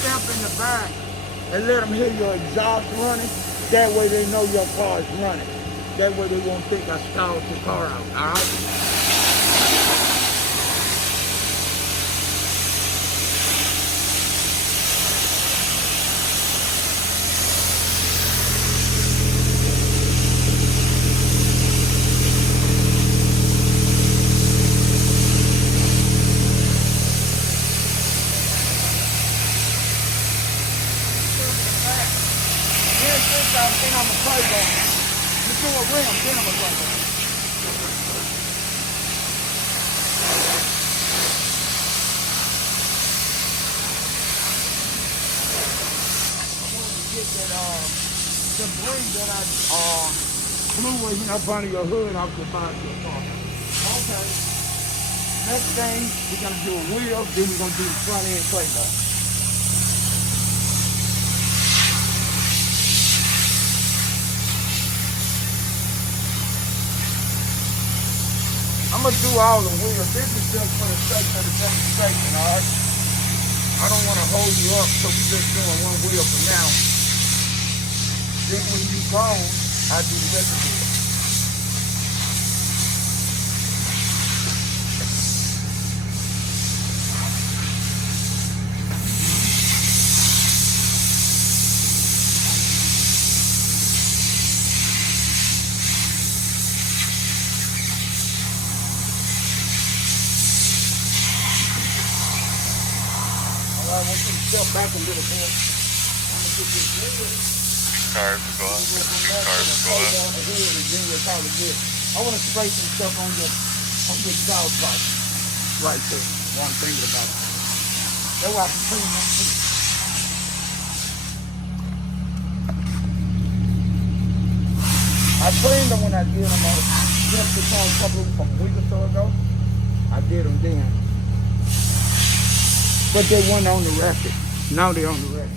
step in the back and let them hear your exhaust running. That way they know your car is running. That way they won't think I stalled the car out, all right? Then I'm a playboy. You do a rim, then I'm a playboy. I wanted to get that the bring that I blew up under your hood off the back of your car. Okay. Next thing, we're gonna do a wheel, then we're gonna do the front end playboy. I'm gonna do all the wheels. This is just for the sake of the demonstration, all right? I don't want to hold you up, so we're just doing one wheel for now. Then when you go, I'll do the rest of it. I want you to step back a little bit. I'm gonna get this wheel. Cars go up. Cars go up. I want to spray some stuff on your exhaust pipe. Right there. What I'm thinking about. That's why I can clean them too. I cleaned them when I did them on the car a couple of weeks or so ago. I did them then. But they weren't on the record. Now they're on the record.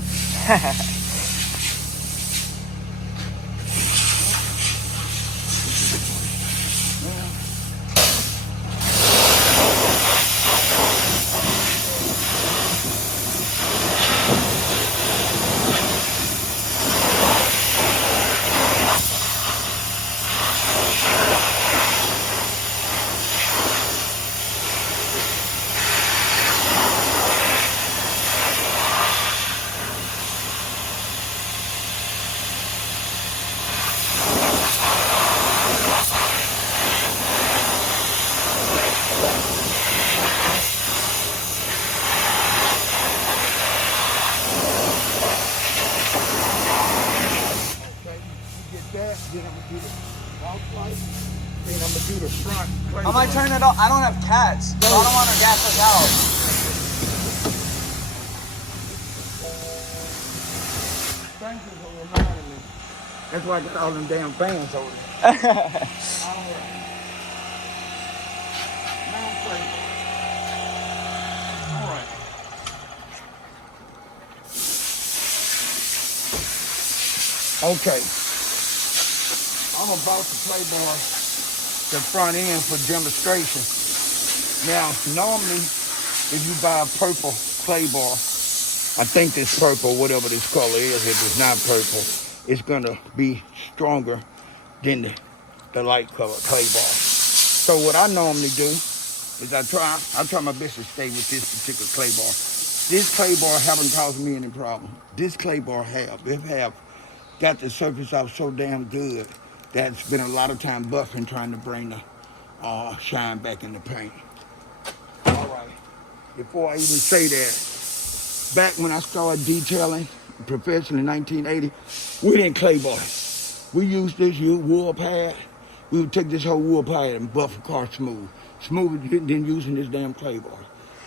Then I'm gonna do the walk light. Then I'm gonna do the front. I might turn it off. I don't have cats, so I don't want to gas us out. Thank you for reminding me. That's why I got all them damn fans over there. All right. Now play. All right. Okay. I'm about to playboy the front end for demonstration. Now, normally, if you buy a purple playboy, I think this purple, whatever this color is, if it's not purple, it's gonna be stronger than the light color playboy. So what I normally do is I try my best to stay with this particular playboy. This playboy haven't caused me any problem. This playboy have got the surface off so damn good. That's been a lot of time buffing trying to bring the shine back in the paint. All right. Before I even say that, back when I started detailing professionally in 1980, we didn't clayboy. We used this wool pad. We would take this whole wool pad and buff a car smooth. Smoother than using this damn clayboy.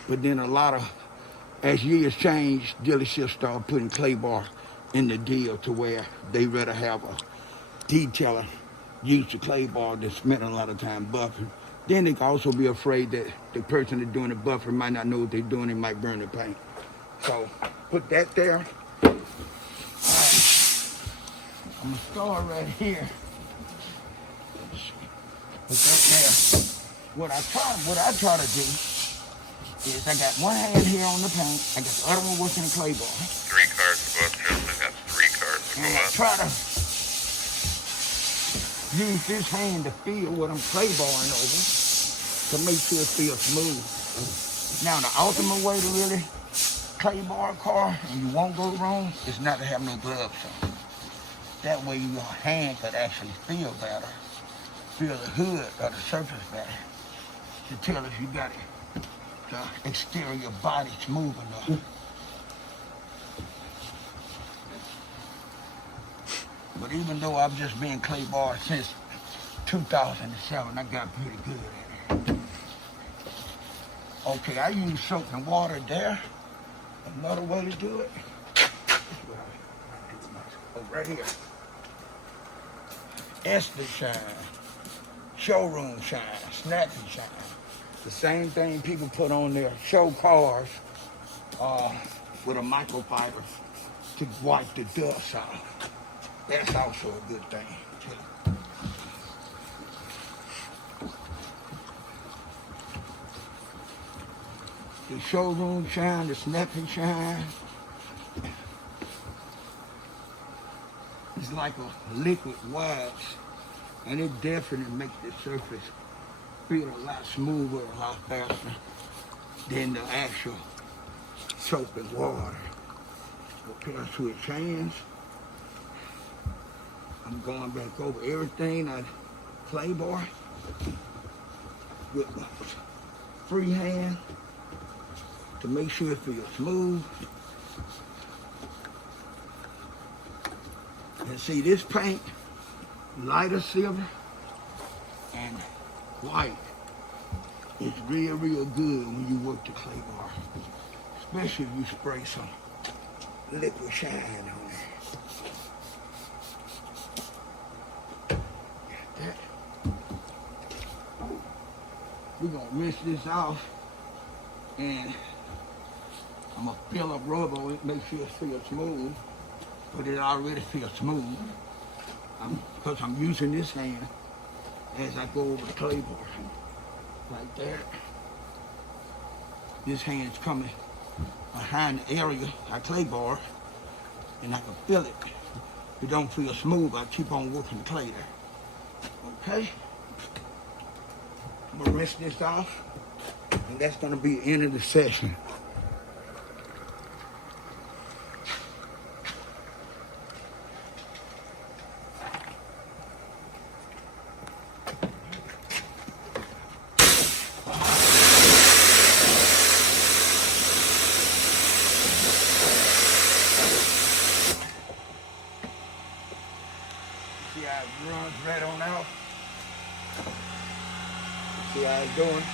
But then as years changed, dealerships started putting clayboy in the deal to where they rather have a detailer use the clayboy that spent a lot of time buffing. Then they can also be afraid that the person that's doing the buffing might not know what they're doing, it might burn the paint. So put that there. All right. I'm gonna start right here. Put that there. What I try to do is I got one hand here on the paint. I got the other one working the clay bar. 3 cars to go up, gentlemen. Got 3 cars to And go I up. try to use this hand to feel what I'm clay barring over to make sure it feels smooth. Now, the ultimate way to really clay bar a car and you won't go wrong is not to have no gloves on. That way your hand could actually feel better, feel the hood or the surface better to tell if you got it, the exterior body smooth enough. But even though I've just been clay barred since 2007, I got pretty good at it. Okay, I use soap and water there. Another way to do it, right here. Instant shine, showroom shine, snappy shine. The same thing people put on their show cars with a microfiber to wipe the dust off. That's also a good thing too. The showroom shine, the snappy shine, it's like a liquid wax, and it definitely makes the surface feel a lot smoother, a lot faster than the actual soap and water. Okay, I switch hands. I'm going back over everything I clay bar with my free hand to make sure it feels smooth. And see, this paint, lighter silver and white, is real, real good when you work the clay bar, especially if you spray some liquid shine on it. We're gonna rinse this off, and I'm gonna fill up rubber on it, make sure it feels smooth, but it already feels smooth. Because I'm using this hand as I go over the clay bar. Like that. This hand's coming behind the area I clay bar, and I can feel it. If it don't feel smooth, I keep on working the clay there. Okay? I'm gonna rinse this off, and that's gonna be the end of the session. See how it runs right on out? See how it's doing?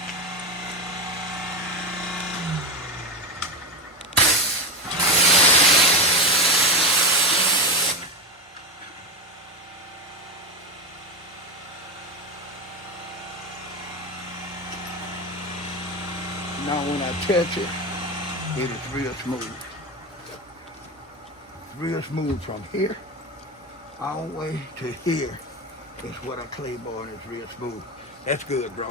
Now when I touch it, it is real smooth. It's real smooth from here all the way to here. Is what I clay bar, and it's real smooth. That's good, bro.